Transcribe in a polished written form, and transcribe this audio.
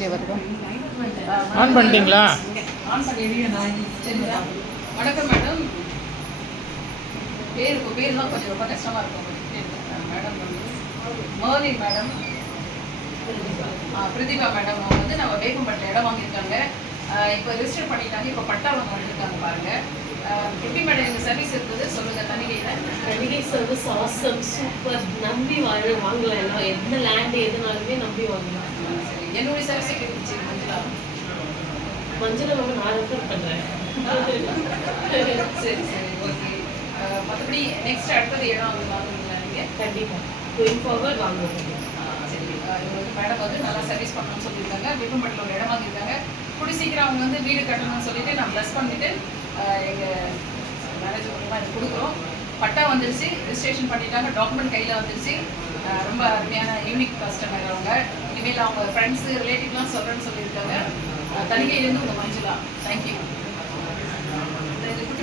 Video வருதா? On பண்ணிட்டீங்களா? On பண்ணி சரிங்களா? வணக்கம் மேடம். பேர் தான் கொஞ்சம் ரொம்ப கஷ்டமாக இருக்கும். மேடம் வந்து மர்லி மேடம், பிரதிபா மேடம் அவங்க வந்து நம்ம வேப்பம்பட்டில் இடம் வாங்கியிருக்காங்க. இப்போ ரிஜிஸ்டர் பண்ணிட்டாங்க. இப்போ பட்டா வாங்க வந்திருக்காங்க பாருங்கள். எப்படி மேடம் எங்கள் சர்வீஸ் இருக்குது சொல்லுங்கள். Thanigai service awesome, super. நம்பி வாங்கலாம். எல்லாம் எந்த லேண்டு எதுனாலுமே நம்பி வாங்கலாம். சரி, என்னுடைய சர்வீஸ் எப்படி இருந்துச்சு? மஞ்சளை வந்து நான் ரெஃபர் பண்ணுறேன். சரி சரி, ஓகே. மற்றபடி நெக்ஸ்ட் அடுத்தது இடம் வந்து வாங்குவீங்களா நீங்கள்? கண்டிப்பாக கோயிங் ஃபார்வர்ட் வாங்குவோம். சரி, இவங்களுக்கு மேடம் வந்து நல்லா சர்வீஸ் பண்ணணும்னு சொல்லியிருக்காங்க. விருப்பப்பட்டில் ஒரு இடம் வாங்கியிருக்காங்க. கூடி சீக்கிரம் அவங்க வந்து வீடு கட்டணும்னு சொல்லிட்டு நான் ப்ளஸ் பண்ணிவிட்டு எங்கள் மேனேஜர் மூலமாக இது கொடுக்குறோம். பட்டா வந்துருச்சு, ரிஜிஸ்ட்ரேஷன் பண்ணிட்டாங்க, டாக்குமெண்ட் கையில் வந்துருச்சு. ரொம்ப அருமையான யூனிக் கஸ்டமர் அவங்க. இனிமேல் அவங்க ஃப்ரெண்ட்ஸு ரிலேட்டிவ்லாம் சொல்கிறேன்னு சொல்லியிருக்காங்க. தணிகையிலேருந்து உங்கள் மஞ்சுளா. தேங்க்யூ.